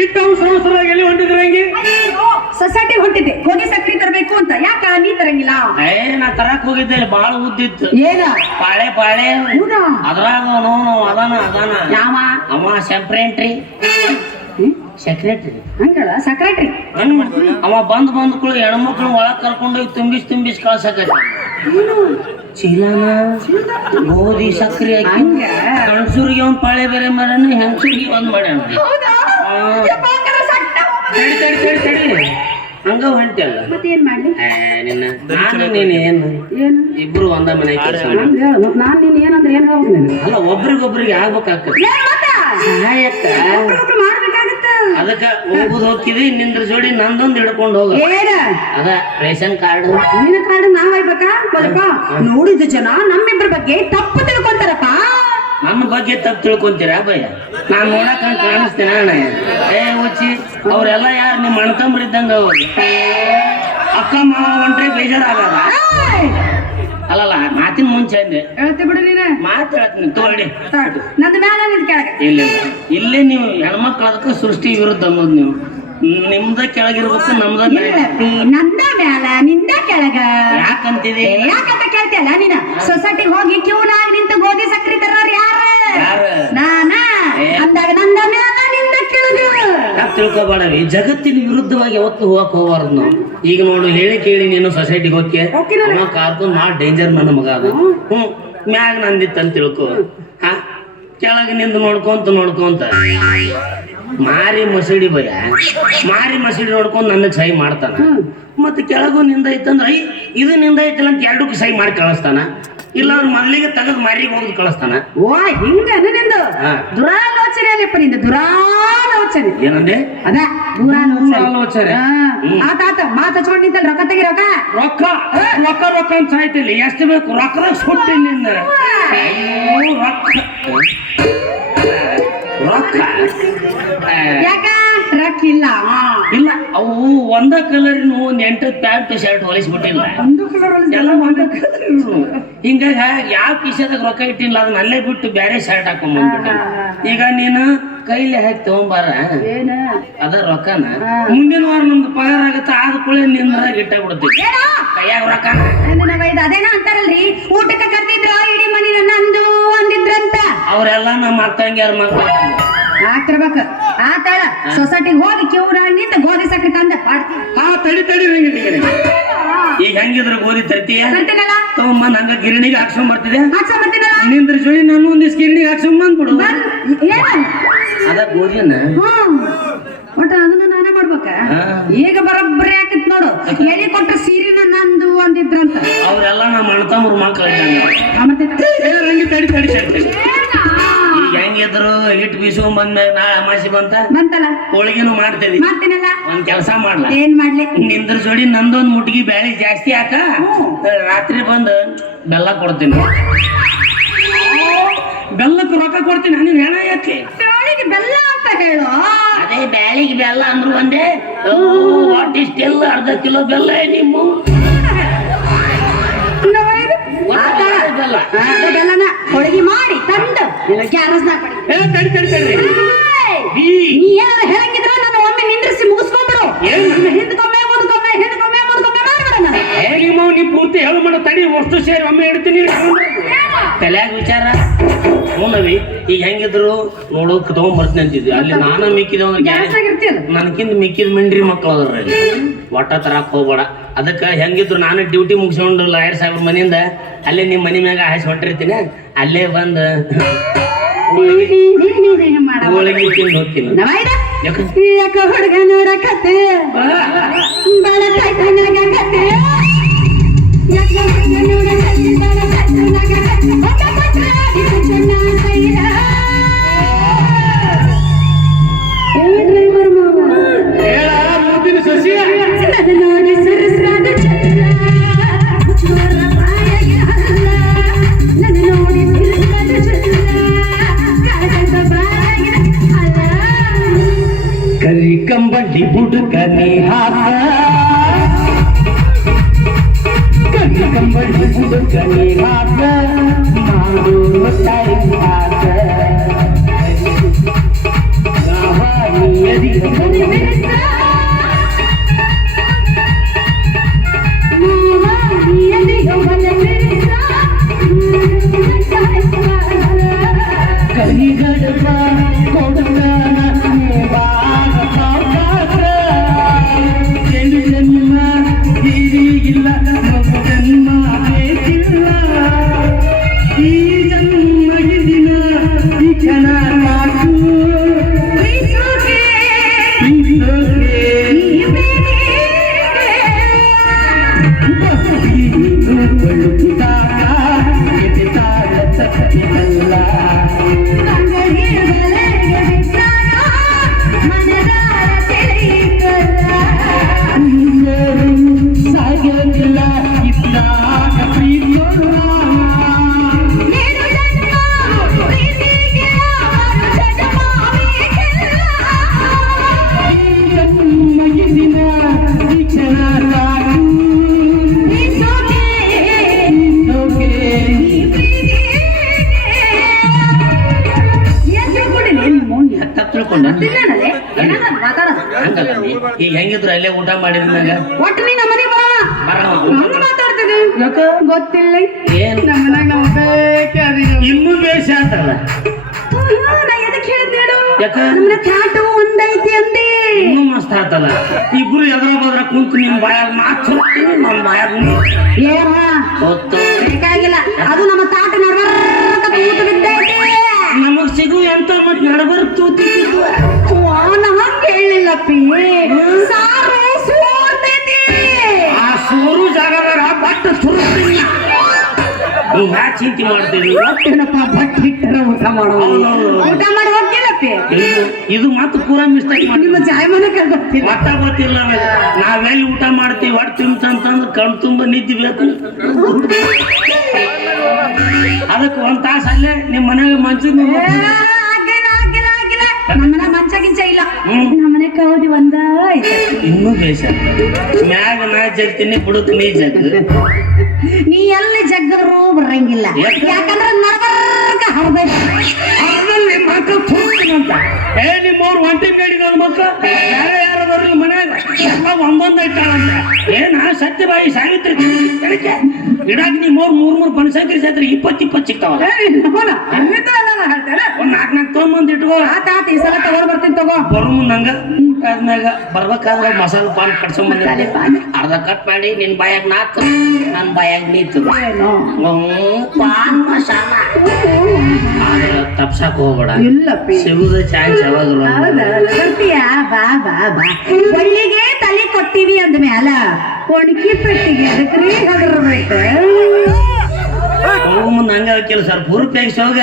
ಇದ್ದವು ಸಂವತ್ಸರ ಎಲ್ಲಿ ಹೊಂಟಿದ್ರಂಗಿ ಸೊಸೈಟಿ ಹೊಂಟಿದ್ದೆ. ಹೋಗಿ ಸಕ್ರಿ ತರಬೇಕು ಅಂತ. ಯಾಕ ನೀ ತರಂಗಿಲ್ಲ? ಏ ನಾ ತರಕ್ ಹೋಗಿದ್ದೆ ಬಾಳ ಉದ್ದಿತ್ತು ಏನ? ಬಾಳೆ ಬಾಳೆ ಅದ್ರಾಗ ನೋನು ಅದಾನ ಅದಾನ. ಯಾವ? ಅವ ಸೆಪ್ರೆಂಟ್ರಿ ಸೆಕ್ರೆಟ್ರಿ ಹಂಗಲ್ಲ ಸಕ್ರೆಟ್ರಿ ಅವ ಬಂದ್ ಬಂದ್ ಕೂಡ ಹೆಣ್ಮಕ್ಳು ಒಳಗ್ ಕರ್ಕೊಂಡು ತುಂಬಿಸ್ ತುಂಬಿಸ್ ಕಳ್ಸಕೈತಿ ಚೀಲಾನ ಗೋಧಿ ಸಕ್ರಿ ಹಾಕಿ ಗಂಡಸೂರಿಗೆ ಒಂದ್ ಪಾಳೆ ಬೇರೆ ಮರನ ಹೆಂಗಸೂರಿಗೆ ಒಂದ್ ತಡಿ ತಡಿ ತಡಿ ತಡಿ ಹಂಗ ಹೊಂಟಿಯಲ್ಲ ಮತ್ತೆ ಏನ್ ಮಾಡ್ಲಿ? ಏ, ನಿನ್ನ ನಾನು ನೀನು ಏನು ಏನು? ಇಬ್ರು ಒಂದ ಮನೆ ಕೆಲಸ ಹಂಗ ನಾನ್ ನೀನ್ ಏನಂದ್ರೆ ಏನ್ ನೀನು? ಅಲ್ಲ ಒಬ್ರಿಗೊಬ್ರಿಗೆ ಆಗ್ಬೇಕಾಗ್ತದೆ. ಏನ್ ಮತ್ತ? ಸಹಾಯಕ್ಕ? ಒಬ್ರೊಬ್ರು ಮಾಡ್ಬೇಕಾಗತ್ತ. ಅದಕ್ಕ ಹೋಗುದ್ ಹೋಗ್ತಿದ್ವಿ ನಿಂದ್ರ ಜೋಡಿ ನಂದೊಂದು ಹಿಡ್ಕೊಂಡು ಹೋಗ. ಏನ? ಅದ ರೇಷನ್ ಕಾರ್ಡ್. ನಿನ್ನ ಕಾರ್ಡ್ ನಾವ್ ನೋಡಿದ ಜನ ನಮ್ಮಿಬ್ಬರ ಬಗ್ಗೆ ತಪ್ಪು ತಿಳ್ಕೊಂತಾರಪ್ಪ. ನನ್ನ ಬಗ್ಗೆ ತಪ್ಪು ತಿಳ್ಕೊಂತೀರಾ ಭಯ ನಾನು ನೋಡಕ್ ಅಂತ ಕಾಣಿಸ್ತೇನೆ ಅಣ್ಣ ಏ ಹುಚ್ಚಿ ಅವರೆಲ್ಲ ಯಾರು ನಿಮ್ಮ ಅಣ್ತಂಬ್ರಿದ್ದಂಗ ಅವ್ರು? ಅಕ್ಕ ಮಾವ ಹೊಂಟ್ರೆ ಬೇಜಾರಾಗಲ್ಲ! ಅಲ್ಲಲ್ಲ ಮಾತಿನ ಮುಂಚೆ ಅಂದೆ. ಹೇಳ್ತಿ ಬಿಡು ನೀನು. ಮಾತು ಹೇಳ್ತೀನಿ ತೋಡಿ. ನಂದು ಕೆಳಗೆ ಇಲ್ಲ ಇಲ್ಲ. ಇಲ್ಲೇ ನೀವು ಹೆಣ್ಮಕ್ಳು ಅದಕ್ಕೆ ಸೃಷ್ಟಿ ವಿರುದ್ಧ ಅನ್ನೋದು ನೀವು. ನಿಮ್ದ ಕೆಳಗಿರ್ಬೇಕು ನಮ್ದ. ಇಲ್ಲಪ್ಪಿ, ನಂದ ಮ್ಯಾಲ ನಿಂದ ಕೆಳಗ. ಯಾಕಂತಿದೆ? ಯಾಕಂತ ಕೇಳ್ತಿಯಲ್ಲ ನೀನ? ಸೊಸೈಟಿ ಹೋಗಿ ಕ್ಯೂ ನಾಗ್ ನಿಂತು ಗೋಧಿ ಸಕ್ರಿ ತರೋರ್ ಯಾರ? ನಾನ. ಅಂದಾಗ ನಂದ ಮ್ಯಾಲ ನಿಂದ ಕೆಳಗ. ತಿಳ್ಕೊಬೇಡವಿ ಜಗತ್ತಿನ ವಿರುದ್ಧವಾಗಿ ಅವತ್ತು ಹೋಗಕ್ ಹೋಗ್ಬಾರ್ದು ನಾವು. ಈಗ ನೋಡು ಹೇಳಿ ಕೇಳಿ ನೀನು ಸೊಸೈಟಿಗೆ ಹೋಗಿ ಕಾರ್ದು ಕಾರ್ಕೊಂಡ್ ಮಾ ಡೇಂಜರ್ ನನ್ನ ಮಗ ಅದು. ಹ್ಞೂ ಮ್ಯಾಗ ನಂದಿತ್ತಂತ ತಿಳ್ಕೊ. ಹಾ? ಕೆಳಗೆ ನಿಂದು ನೋಡ್ಕೊಂತ ನೋಡ್ಕೊಂತ ಮಾರಿ ಮಸೀಡಿ ಭಯ ಮಾರಿ ಮಸೀಡಿ ನೋಡ್ಕೊಂಡು ನನ್ನ ಸಹಿ ಮಾಡ್ತಾನ. ಮತ್ತೆ ಕೆಳಗೂ ನಿಂದ ಐತಂದ್ರ ಐ ಇದು ನಿಂದ ಐತಲ್ಲ ಅಂತ ಎರಡಕ್ಕೂ ಸಹಿ ಮಾಡಿ ಕಳಿಸ್ತಾನ. ಇಲ್ಲ ಅವ್ರ ಮೊದಲಿಗೆ ತೆಗೆದು ಮಾರಿಗೆ ಹೋಗಿ ಕಳಿಸ್ತಾನ. ಓ ಹಿಂಗ ನಿಂದು. ದುರಾಲೋಚನೆ ಅಲ್ಲಪ್ಪ ನಿಂದ ದುರಾಲೋಚನೆ. ಏನಂದೆ? ಅದ ದುರಾಲೋಚನೆ. ಆತ ಆತ ಮಾತ ಹಚ್ಕೊಂಡ್ ನಿಂತಲ್ ರೊಕ್ಕ ತೆಗಿ ರೊಕ್ಕ. ರೊಕ್ಕ ರೊಕ್ಕ ರೊಕ್ಕ ಅಂತ ಸಾಯ್ತಿಲ್ಲ. ಎಷ್ಟು ಬೇಕು ರೊಕ್ಕ ರೊಕ್ಕ ರೊಕ್ಕ. ಆ, ಯಾಕ? ರೊಕ್ಕ ಇಲ್ಲ. ಇಲ್ಲ ಅವು ಒಂದ ಕಲರ್ ಎಂಟು ಪ್ಯಾಂಟ್ ಶರ್ಟ್ ಹೊಲಿಸ್ಬಿಟ್ಟಿಲ್ಲ. ಒಂದು ಕಲರ್ ಎಲ್ಲ ಒಂದ ಕಲರ್ ಹಿಂಗಾಗಿ ಯಾವ ಕಿಶದಾಗ ರೊಕ್ಕ ಇಟ್ಟಿಲ್ಲ ಅದನ್ನ ಅಲ್ಲೇ ಬಿಟ್ಟು ಬೇರೆ ಶರ್ಟ್ ಹಾಕೊಂಡ್ ಬಂದ್ಬಿಟ್ಟಿಲ್ಲ ಈಗ ನೀನು ಕೈಲಿ ಹಾಕಿ ತಗೊಂಬಾರ? ಅದ ರೊಕ್ಕನ? ಮುಂದಿನ ವಾರ ನಮ್ದು ಪಗಾರ ಆಗತ್ತ ಆದ ಕೂಡಲೇ ನಿಂದ್ರಾಗ ಗಿಟ್ಟ ಬಿಡ್ತೀವಿ ಏನೋ? ಕೈಯಾಗ ರೊಕ್ಕ? ನನ್ನ ವೈದ್ ಅದೇನೋ ಅಂತಾರಲ್ರಿ? ಊಟಕ್ಕೆ ಕರ್ತಿದ್ರ ಇಡೀ ಮನಿ ಅಂದು ಅಂದಿದ್ರಂತ. ಅವರೆಲ್ಲ ನಮ್ಮ ಅಕ್ಕಂಗ್ಯಾರ ಮಕ್ಕಳು ಆಗ್ತಿರ್ಬೇಕ. ತಳ ಸೊಸೈಟಿಗೆ ಹೋಗಿ ಕ್ಯೂರಾಗಿ ನಿಂತ ಗೋಧಿ ಸಕ್ರಿ ತಂದ ಹಾ ತಡಿ ತಡಿ ಈಗ ಹೆಂಗಿದ್ರ ಗೋಧಿ ತರ್ತೀಯ? ತರ್ತೀನಲ್ಲ. ತಗೊಂಬಂದ್ ಹಂಗ ಗಿರಣಿಗೆ ಹಾಕ್ಸ್ಕೊಂಡ್ ಬರ್ತಿದೆ ಹಾಕ್ಸೋ ಬರ್ತೀನಲ್ಲ ನಿಂದ್ರ ಜೋಡಿ ನಾನು ಒಂದಿಷ್ಟು ಗಿರಣಿಗೆ ಹಾಕ್ಸ್ಕೊಂಡ್ ಬಂದ್ಬಿಡು. ಅದ ಗೋಧಿನ ಒಟ್ಟ ಅದನ್ನ ನಾನೇ ಮಾಡ್ಬೇಕ ಈಗ ಬರೋಬ್ಬರಿ ಹಾಕಿತ್ ನೋಡು. ಎಲ್ಲಿ ಕೊಟ್ಟ ಸೀರಿನ ನಂದು ಅಂದಿದ್ರಂತ. ಅವರೆಲ್ಲ ನಮ್ಮ ಅಣ್ಣ ತಮ್ಮ ಮಕ್ಕಳು ತಡಿ ತಡಿ ತಡಿ. ಹೆಂಗಿದ್ರು ಬೀಸು ಬಂದ್ ಬಂದ್ಮ್ಯಾಗ ನಾಳೆ ಅಮಾಸಿ ಬಂತ? ಬಂತಲ್ಲ? ಹೋಳಿಗೆನು ಮಾಡ್ತೇವಿ ಮಾಡ್ತೀನಲ್ಲ? ಒಂದ್ ಕೆಲಸ ಮಾಡ್ಲ? ಏನ್ ಮಾಡ್ಲಿ? ನಿಂದ್ರ ಜೋಡಿ ನಂದೊಂದ್ ಮುಟ್ಗಿ ಬ್ಯಾಳಿ ಜಾಸ್ತಿ ಹಾಕ ರಾತ್ರಿ ಬಂದು ಬೆಲ್ಲ ಕೊಡ್ತೀನಿ. ಬೆಲ್ಲಕ್ಕೆ ರೊಕ್ಕ ಕೊಡ್ತೀನಿ. ನೀನ್ ಹೆಣ ಯಾಕೆ? ಬ್ಯಾಳಿಗೆ ಬೆಲ್ಲ ಅಂತ ಹೇಳು? ಅದೇ ಬ್ಯಾಳಿಗೆ ಬೆಲ್ಲ ಅಂದ್ರು ಒಂದೇ. ವಾಟ್ ಅರ್ಧ ಕಿಲೋ ಬೆಲ್ಲ ನಿಮ್ಮ? ಏ ತಡಿ ತಡಿ ತಡಿ. ಏಯ್! ನೀ. ಏನಾರ ಹೇಳಂಗಿದ್ರ ನನ್ನ ಒಮ್ಮೆ ನಿಂದ್ರಿಸಿ ಮುಗಿಸ್ಕೊಂಡ್ಬಿಡು ಏನ್? ಹಿಂದ್ಕೊಮ್ಮೆ ಮುಂದ್ಕೊಮ್ಮೆ ಹಿಂದ್ಕೊಮ್ಮೆ ಮುಂದ್ಕೊಮ್ಮೆ ಮಾಡ್ಬಿಡ ಏ ನಿಮ್ಮ ನೀ ಪೂರ್ತಿ ಹೇಳು ಮಾಡ. ತಡಿ ವಸ್ತು ಸೇರಿ ಒಮ್ಮೆ ಇಡ್ತೀನಿ. ತಲೆಯಾಗ ವಿಚಾರ. ಹ್ಞೂನವಿ ಈಗ ಹೆಂಗಿದ್ರು ನೋಡೋಕೆ ತಗೊಂಬರ್ತೀನಿ ಅಂತಿದ್ವಿ. ಅಲ್ಲಿ ನಾನು ಮಿಕ್ಕಿದ ಅಂದ್ರೆ ಗ್ಯಾಸ್ ಆಗಿರ್ತಿಯಲ್ಲ ನನ್ಕಿಂತ ಮಿಕ್ಕಿದ ಮಿಂಡ್ರಿ ಮಕ್ಕಳು ಅದಾರ ಒಟ್ಟ ತರಕ್ ಹೋಗ್ಬೇಡ. ಅದಕ್ಕೆ ಹೆಂಗಿದ್ರು ನಾನು ಡ್ಯೂಟಿ ಮುಗಿಸ್ಕೊಂಡು ಲಾಯರ್ ಸಾಹೇಬ್ರ ಮನೆಯಿಂದ ಅಲ್ಲೇ ನಿಮ್ಮ ಮನೆ ಮ್ಯಾಗ ಹಾಸಿ ಹೊಟ್ಟಿರ್ತೀನಿ ಅಲ್ಲೇ ಬಂದು ಹೋಗ್ತೀನಿ ಹುಡುಗ ನೋಡಕತ್ತೆ ಬಾಳ ನೋಡಕತ್ತೆ ಬಾಳ ಕರಿ ಕಂಬಳಿ ಬುಡುಕ ನೀ ಹಾಕ ಕರಿ ಕಂಬಳಿ ಬುಡುಕ ನೀ ಹಾಕ ಮಾಡು ಈಗ ಹೆಂಗಿದ್ರು ಅಲ್ಲೇ ಊಟ ಮಾಡಿದ್ನಾಗ ಒಟ್ಟು ನೀ ನಮ್ಮ ಮನೆಗ್ ಯಾಕ ಗೊತ್ತಿಲ್ಲ. ಏನು? ನಮ್ಮ ಮನ್ಯಾಗ ನಾವು ಬೇಕೇ ಅದೀವಿ. ಇನ್ನೂ ಬೇಷ ಅಂತಲ್ಲ. ಇನ್ನೂ ಮಸ್ತ್ ಆತಲ್ಲ? ಇಬ್ರು ಎದ್ರ ಬದ್ರ ಕುಂತು ನಿಮ್ ಬಾಯಾಗ ಮಾತು ನಮ್ಮ ಬಾಯಾಗ ಬೇಕಾಗಿಲ್ಲ. ಅದು ನಮ್ಮ ತಾಟ ನಡ್ಬರ್ಕ ಸಿಗು ಎಂತ ಮತ್ ನಡಬರ್ ತೂತಿದ್ದು ಅವ್ವ, ನಾ ಹಂಗ್. ಸಾರು ಸೋರ್ತೈತಿ. ಆ ಸೂರು ಜಾಗದಾಗ ಬಟ್ಟ ಸುರುತ್ತೀನಿ ನೀವ್ ಚಿಂತೆ ಮಾಡ್ತೀರಿ ಏನಪ್ಪ ಬಟ್ಟೆ ಇಟ್ಟರ ಊಟ ಮಾಡೋ. ಊಟ ಮಾಡಿ ಹೋಗಿಲ್ಲಪ್ಪಿ ಇದು ಇದು ಮತ್ತೆ ಪೂರಾ ಮಿಸ್ಟೇಕ್ ಮಾಡಿ ನಿಮ್ಮ ಚಾಯ್ ಮನೆ ಕರ್ಕೊತೀನಿ ಮತ್ತ ಗೊತ್ತಿಲ್ಲ. ನಾವೆಲ್ಲಿ ಊಟ ಮಾಡ್ತೀವಿ ಹೊಟ್ಟೆ ತುಂಬ ಅಂತಂದ್ರೆ ಕಣ್ ತುಂಬ ನಿದ್ದೆ ಬೇಕು ಅದಕ್ಕೆ ಒಂದ್ ತಾಸು ಅಲ್ಲೇ ನಿಮ್ಮ ಮನೆಗೆ ಮಂಚದ ನಮ್ಮನೆ ಮಂಚ ಗಿಂಚ ಇಲ್ಲ. ನಮ್ಮನೆ ಕೌದಿ ಒಂದ ಇನ್ನೂ ಬೇಷ. ಮ್ಯಾಗ ನಾ ಜಗ್ತೀನಿ ಬಿಡುತ್ತ ನೀ ಜಗ್. ನೀ ಎಲ್ಲಿ ಜಗ್ಗರು ಬರಂಗಿಲ್ಲ. ಯಾಕಂದ್ರ ನಡ್ಬರ್ಕ ಹರಬೇಕು ಅದ್ರಲ್ಲಿ ಮಕ್ಕಳು ಕೂಡ್ತೀನಂತ ಏ ನಿಮ್ಮವ್ರು ಒಂಟಿ ಮೇಡಿ ನನ್ನ ಮಕ್ಕಳು ಯಾರ ಯಾರು ಬರ್ಲಿ ಮನ್ಯಾಗ? ಎಲ್ಲ ಒಂದೊಂದು ಇಟ್ಟಾಳಂತ. ಏನ ಸತ್ಯಬಾಯಿ ಸಾವಿತ್ರಿ ಅದಕ್ಕೆ ಇಡಾಕ್ ನಿಮ್ಮವ್ರು ಮೂರ್ ಮೂರ್ ಬನಶಂಕರಿ ಜಾತ್ರೆ ಇಪ್ಪತ್ತು ಇಪ್ಪತ್ತು ಸಿಗ್ತಾವಲ್ಲ ಒಂದ್ ನಾಲ್ಕು ನಾಲ್ಕು ತೊಗೊಂಬಂದ್ ಇಟ್ಕೋ. ಆತ ಆತ ಈ ಸಲ ತಗೊಂಡ್ ಬರ್ತೀನಿ ತಗೋ. ಬರೋ ಮುಂದಂಗ ಆದ್ಮ್ಯಾಗ ಬರ್ಬೇಕಾದ್ರೆ ಮಸಾಲ ಪಾನ್ ಕಟ್ಸೊಂಬಂದ. ಅರ್ಧ ಕಟ್ ಮಾಡಿ ನಿನ್ ಬಾಯಾಗ ನಾಲ್ಕು ನನ್ ಬಾಯಾಗ ನೀತು ಪಾನ್ ಮಸಾಲ. ತಪ್ಸಕ್ ಹೋಗ್ಬೇಡ. ಇಲ್ಲ ಸಿಗುದ ಚಾನ್ಸ್ ಯಾವಾಗ ಬರ್ತೀಯಾ? ಬಾ ಬಾ ಬಾ. ಒಳ್ಳಿಗೆ ತಲೆ ಕೊಟ್ಟಿವಿ ಅಂದ್ಮ್ಯಾಲ? ಒಣಗಿ ಪೆಟ್ಟಿಗೆ ಅದಕ್ಕೆ ರೀ ಹಗರ್ಬೇಕು ಹೋಗು ಮುಂದೆ ಹಂಗ ಸರ್. ಪೂರ್ತಿ ಹೋಗ.